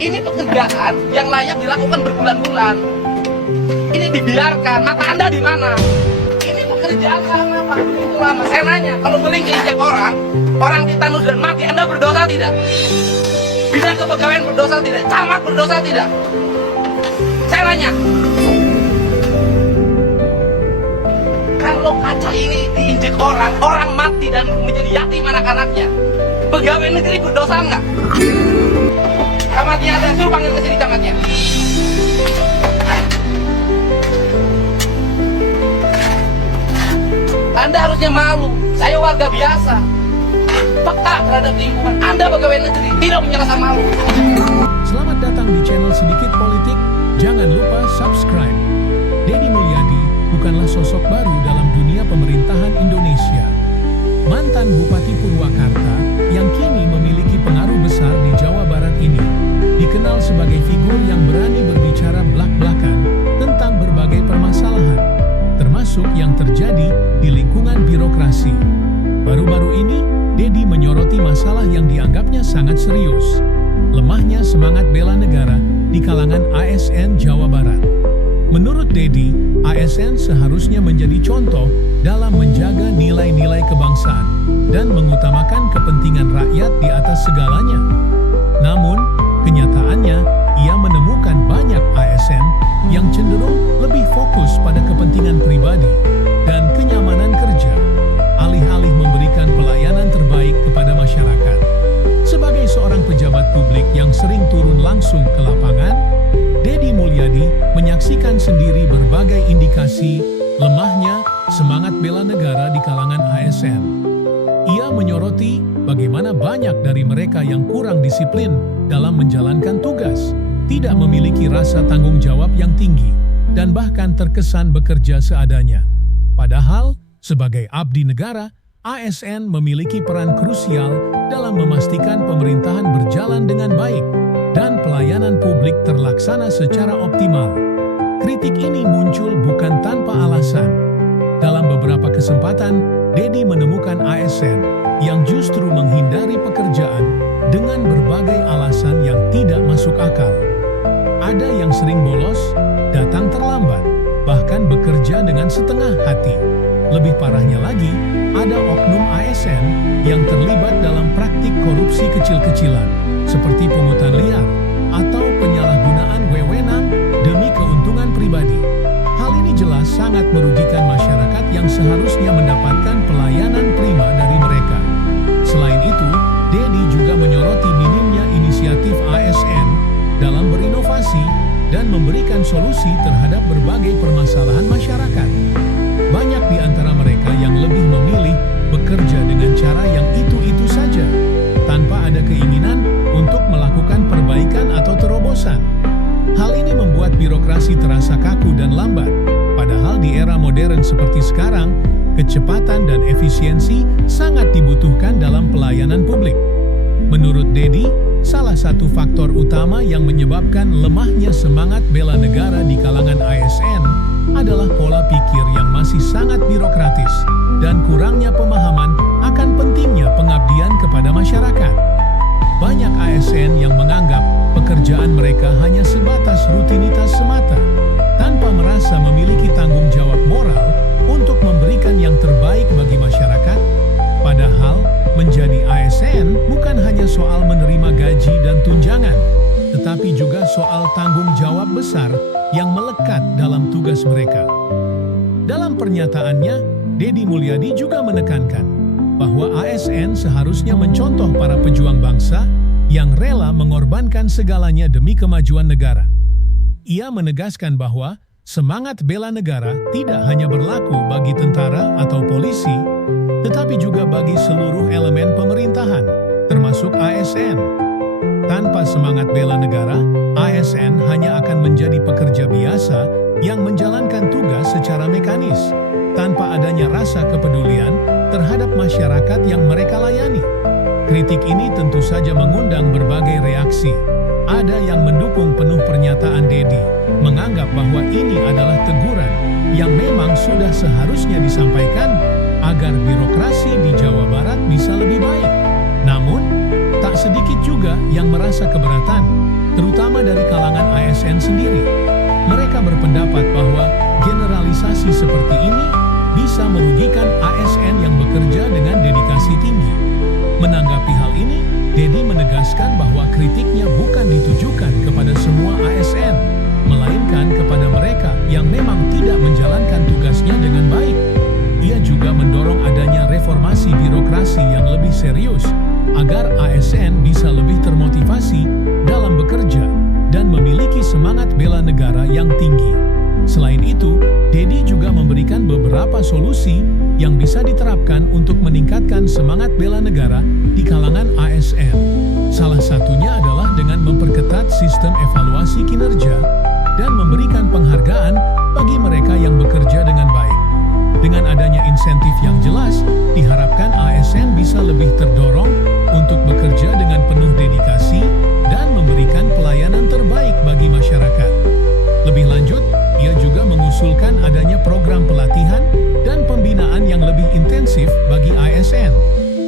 Ini pekerjaan yang layak dilakukan berbulan-bulan. Ini dibiarkan, mata Anda di mana? Ini pekerjaan lama, Pak. Itu lama. Saya nanya, kalau beli injek orang ditanus dan mati, Anda berdosa tidak? Bidang kepegawaian berdosa tidak? Camat berdosa tidak? Saya nanya. Kalau kaca ini diinjek orang mati dan menjadi yatim anak-anaknya, pegawai negeri berdosa enggak? Camatnya ada, suruh panggil ke sini camatnya. Anda harusnya malu. Saya warga biasa, peka terhadap lingkungan. Anda pegawai negeri, tidak punya rasa malu. Selamat datang di channel Sedikit Politik. Jangan lupa subscribe. Deddy Mulyadi bukanlah sosok baru dalam dunia pemerintahan Indonesia. Mantan Bupati Purwakarta yang kini memiliki pengaruh besar di Jawa Barat ini dikenal sebagai figur yang berani berbicara blak-blakan tentang berbagai permasalahan, termasuk yang terjadi di lingkungan birokrasi. Baru-baru ini, Deddy menyoroti masalah yang dianggapnya sangat serius, lemahnya semangat bela negara di kalangan ASN Jawa Barat. Menurut Deddy, ASN seharusnya menjadi contoh dalam menjaga nilai-nilai kebangsaan dan mengutamakan kepentingan rakyat di atas segalanya. Namun, kenyataannya, ia menemukan banyak ASN yang cenderung lebih fokus pada kepentingan pribadi dan kenyamanan kerja, alih-alih memberikan pelayanan terbaik kepada masyarakat. Sebagai seorang pejabat publik yang sering turun langsung ke lapangan, Deddy Mulyadi menyaksikan sendiri berbagai indikasi lemahnya semangat bela negara di kalangan ASN. Ia menyoroti bagaimana banyak dari mereka yang kurang disiplin dalam menjalankan tugas, tidak memiliki rasa tanggung jawab yang tinggi, dan bahkan terkesan bekerja seadanya. Padahal, sebagai abdi negara, ASN memiliki peran krusial dalam memastikan pemerintahan berjalan dengan baik dan pelayanan publik terlaksana secara optimal. Kritik ini muncul bukan tanpa alasan. Dalam beberapa kesempatan, Deddy menemukan ASN yang justru menghindari pekerjaan dengan berbagai alasan yang tidak masuk akal. Ada yang sering bolos, datang terlambat, bahkan bekerja dengan setengah hati. Lebih parahnya lagi, ada oknum ASN yang terlibat dalam praktik korupsi kecil-kecilan, seperti pungutan liar atau penyalahgunaan wewenang demi keuntungan pribadi. Hal ini jelas sangat merugikan masyarakat yang seharusnya mendapatkan pelayanan prima dari mereka. Selain itu, Deddy juga menyoroti minimnya inisiatif ASN dalam berinovasi dan memberikan solusi terhadap berbagai permasalahan masyarakat. Banyak di antara mereka yang lebih memilih bekerja dengan cara yang itu-itu saja, tanpa ada keinginan untuk melakukan perbaikan atau terobosan. Hal ini membuat birokrasi terasa kaku dan lambat, padahal di era modern seperti sekarang, kecepatan dan efisiensi sangat dibutuhkan dalam pelayanan publik. Menurut Deddy, salah satu faktor utama yang menyebabkan lemahnya semangat bela negara di kalangan ASN adalah pola pikir yang masih sangat birokratis dan kurangnya pemahaman akan pentingnya pengabdian kepada masyarakat. Banyak ASN yang menganggap pekerjaan mereka hanya sebatas rutinitas semata, tanpa merasa memiliki tanggung jawab moral untuk memberikan yang terbaik bagi masyarakat. Padahal, menjadi ASN bukan hanya soal menerima gaji dan tunjangan, tetapi juga soal tanggung jawab besar yang melekat dalam tugas mereka. Dalam pernyataannya, Deddy Mulyadi juga menekankan bahwa ASN seharusnya mencontoh para pejuang bangsa yang rela mengorbankan segalanya demi kemajuan negara. Ia menegaskan bahwa semangat bela negara tidak hanya berlaku bagi tentara atau polisi, tetapi juga bagi seluruh elemen pemerintahan, termasuk ASN. Tanpa semangat bela negara, ASN hanya akan menjadi pekerja biasa yang menjalankan tugas secara mekanis, tanpa adanya rasa kepedulian terhadap masyarakat yang mereka layani. Kritik ini tentu saja mengundang berbagai reaksi. Ada yang mendukung penuh pernyataan Deddy, menganggap bahwa ini adalah teguran yang memang sudah seharusnya disampaikan agar birokrasi di Jawa Barat bisa lebih baik. Namun, tak sedikit juga yang merasa keberatan, terutama kritiknya bukan ditujukan kepada semua ASN, melainkan kepada mereka yang memang tidak menjalankan tugasnya dengan baik. Ia juga mendorong adanya reformasi birokrasi yang lebih serius, agar ASN bisa lebih termotivasi dalam bekerja dan memiliki semangat bela negara yang tinggi. Selain itu, Dedi juga memberikan beberapa solusi yang bisa diterapkan untuk meningkatkan semangat bela negara di kalangan ASN. Salah satunya adalah dengan memperketat sistem evaluasi kinerja dan memberikan penghargaan bagi mereka yang bekerja dengan baik. Dengan adanya insentif yang jelas, diharapkan ASN bisa lebih terdorong untuk bekerja dengan penuh dedikasi dan memberikan pelayanan terbaik bagi masyarakat. Lebih lanjut, ia juga mengusulkan adanya program pelatihan dan pembinaan yang lebih intensif bagi ASN,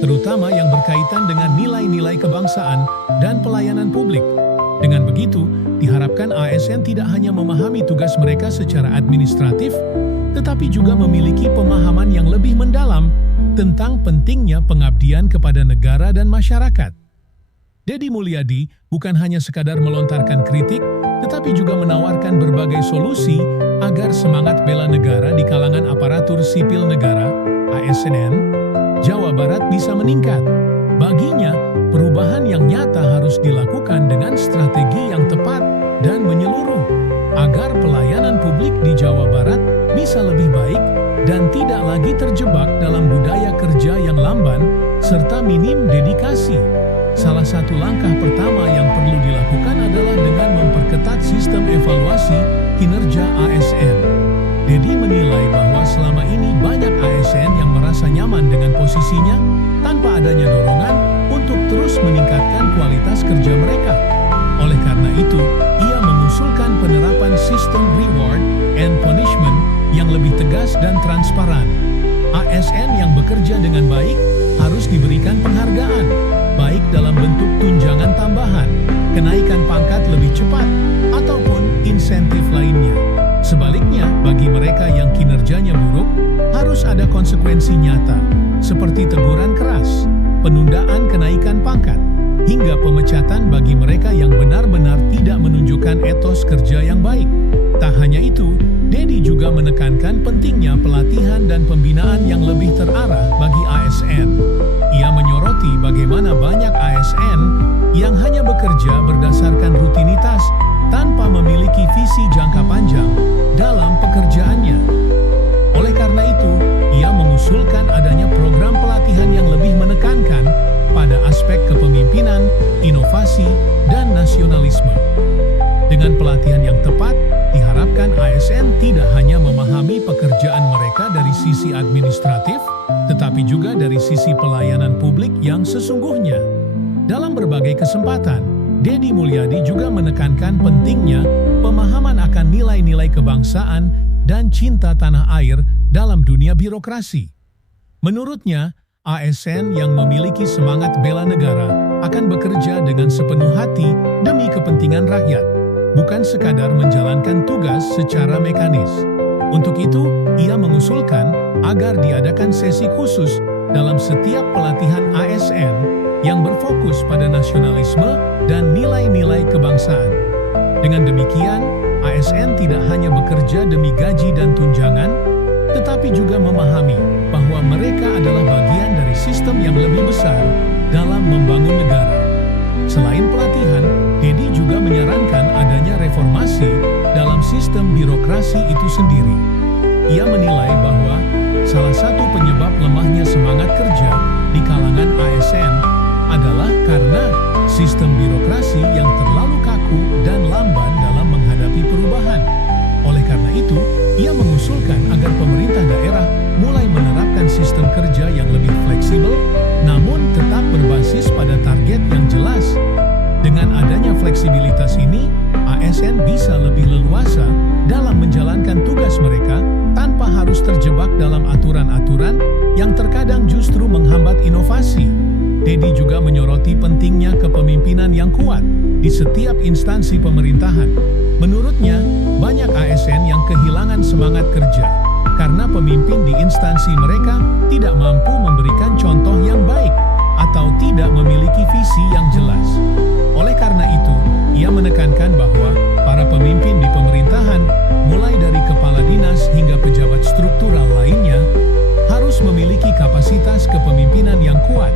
terutama yang berkaitan dengan nilai-nilai kebangsaan dan pelayanan publik. Dengan begitu, diharapkan ASN tidak hanya memahami tugas mereka secara administratif, tetapi juga memiliki pemahaman yang lebih mendalam tentang pentingnya pengabdian kepada negara dan masyarakat. Dedi Mulyadi bukan hanya sekadar melontarkan kritik, tetapi juga menawarkan berbagai solusi agar semangat bela negara di kalangan aparatur sipil negara, ASN, Jawa Barat bisa meningkat. Baginya, perubahan yang nyata harus dilakukan dengan strategi yang tepat dan menyeluruh, agar pelayanan publik di Jawa Barat bisa lebih baik dan tidak lagi terjebak dalam budaya kerja yang lamban serta minim dedikasi. Salah satu langkah pertama yang perlu dilakukan adalah dengan memperketat sistem evaluasi kinerja ASN. Dedi menilai bahwa selama ini banyak ASN yang merasa nyaman dengan posisinya tanpa adanya dorongan untuk terus meningkatkan kualitas kerja mereka. Oleh karena itu, ia mengusulkan penerapan sistem reward and punishment yang lebih tegas dan transparan. ASN yang bekerja dengan baik harus diberikan penghargaan, baik dalam bentuk tunjangan tambahan, kenaikan pangkat lebih cepat, ataupun insentif lainnya. Sebaliknya, bagi mereka yang kinerjanya buruk, harus ada konsekuensi nyata, seperti teguran keras, penundaan kenaikan pangkat, hingga pemecatan bagi mereka yang benar-benar tidak menunjukkan etos kerja yang baik. Tak hanya itu, Dedi juga menekankan pentingnya pelatihan dan pembinaan yang lebih terarah bagi ASN. Ia menyoroti bagaimana banyak ASN yang hanya bekerja berdasarkan rutinitas tanpa memiliki visi jangka panjang dalam pekerjaannya. Oleh karena itu, ia mengusulkan adanya program pelatihan yang lebih menekankan pada aspek kepemimpinan, inovasi, dan nasionalisme. Dengan pelatihan yang tepat, diharapkan ASN tidak hanya memahami pekerjaan mereka dari sisi administratif, tetapi juga dari sisi pelayanan publik yang sesungguhnya. Dalam berbagai kesempatan, Dedi Mulyadi juga menekankan pentingnya pemahaman akan nilai-nilai kebangsaan dan cinta tanah air dalam dunia birokrasi. Menurutnya, ASN yang memiliki semangat bela negara akan bekerja dengan sepenuh hati demi kepentingan rakyat, bukan sekadar menjalankan tugas secara mekanis. Untuk itu, ia mengusulkan agar diadakan sesi khusus dalam setiap pelatihan ASN yang berfokus pada nasionalisme dan nilai-nilai kebangsaan. Dengan demikian, ASN tidak hanya bekerja demi gaji dan tunjangan, tetapi juga memahami bahwa mereka adalah bagian dari sistem yang lebih besar dalam membangun negara. Selain pelatihan, Dedi juga menyarankan adanya reformasi dalam sistem birokrasi itu sendiri. Ia menilai bahwa salah satu penyebab lemahnya semangat kerja di kalangan ASN adalah karena sistem birokrasi yang terlalu kaku dan lamban dalam menghadapi perubahan. Oleh karena itu, ia mengusulkan agar pemerintah daerah mulai menerapkan sistem kerja yang lebih fleksibel, namun tetap berbasis pada target yang jelas. Dengan adanya fleksibilitas ini, ASN bisa lebih leluasa dalam menjalankan tugas mereka tanpa harus terjebak dalam aturan-aturan yang terkadang justru menghambat inovasi. Dedi juga menyoroti pentingnya kepemimpinan yang kuat di setiap instansi pemerintahan. Menurutnya, banyak ASN yang kehilangan semangat kerja karena pemimpin di instansi mereka tidak mampu memberikan contoh yang baik atau tidak memiliki visi yang jelas. Oleh karena itu, ia menekankan bahwa para pemimpin di pemerintahan, mulai dari kepala dinas hingga pejabat struktural lainnya, harus memiliki kapasitas kepemimpinan yang kuat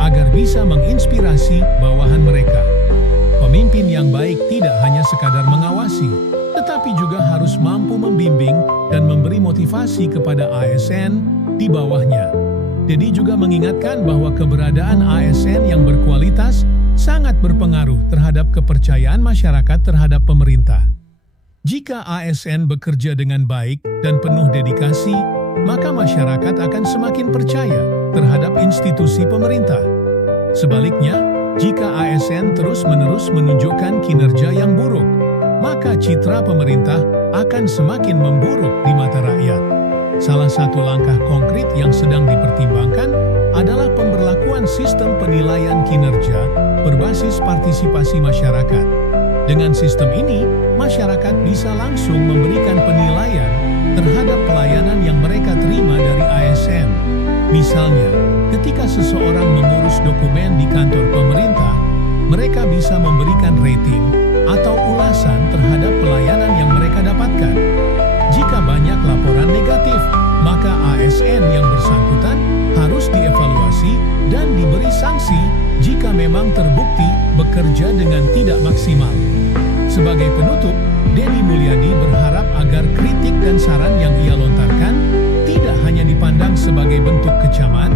agar bisa menginspirasi bawahan mereka. Pemimpin yang baik tidak hanya sekadar mengawasi, tetapi juga harus mampu membimbing dan memberi motivasi kepada ASN di bawahnya. Dedi juga mengingatkan bahwa keberadaan ASN yang berkualitas sangat berpengaruh terhadap kepercayaan masyarakat terhadap pemerintah. Jika ASN bekerja dengan baik dan penuh dedikasi, maka masyarakat akan semakin percaya terhadap institusi pemerintah. Sebaliknya, jika ASN terus-menerus menunjukkan kinerja yang buruk, maka citra pemerintah akan semakin memburuk di mata rakyat. Salah satu langkah konkret yang sedang dipertimbangkan adalah pemberlakuan sistem penilaian kinerja berbasis partisipasi masyarakat. Dengan sistem ini, masyarakat bisa langsung memberikan penilaian terhadap pelayanan yang mereka terima dari ASN. Misalnya, ketika seseorang mengurus dokumen di kantor pemerintah, mereka bisa memberikan rating atau ulasan terhadap pelayanan yang mereka dapatkan. Jika banyak laporan negatif, maka ASN yang bersangkutan harus dievaluasi dan diberi sanksi jika memang terbukti bekerja dengan tidak maksimal. Sebagai penutup, Dedi Mulyadi berharap agar kritik dan saran yang ia lontarkan tidak hanya dipandang sebagai bentuk kecaman,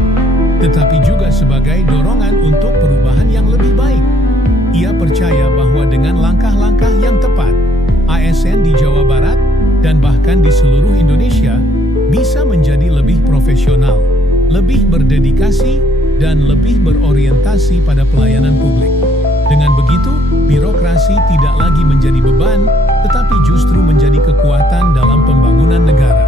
tetapi juga sebagai dorongan untuk perubahan yang lebih baik. Ia percaya bahwa dengan langkah-langkah yang tepat, ASN di Jawa Barat dan bahkan di seluruh Indonesia bisa menjadi lebih profesional, lebih berdedikasi, dan lebih berorientasi pada pelayanan publik. Dengan begitu, birokrasi tidak lagi menjadi beban, tetapi justru menjadi kekuatan dalam pembangunan negara.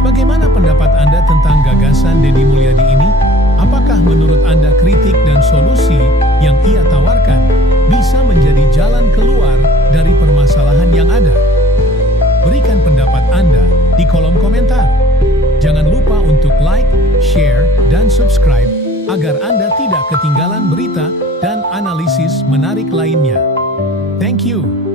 Bagaimana pendapat Anda tentang gagasan Dedi Mulyadi ini? Apakah menurut Anda kritik dan solusi yang ia tawarkan bisa menjadi jalan keluar dari permasalahan yang ada? Berikan pendapat Anda di kolom komentar. Jangan lupa untuk like, share, dan subscribe agar Anda tidak ketinggalan berita dan analisis menarik lainnya. Thank you.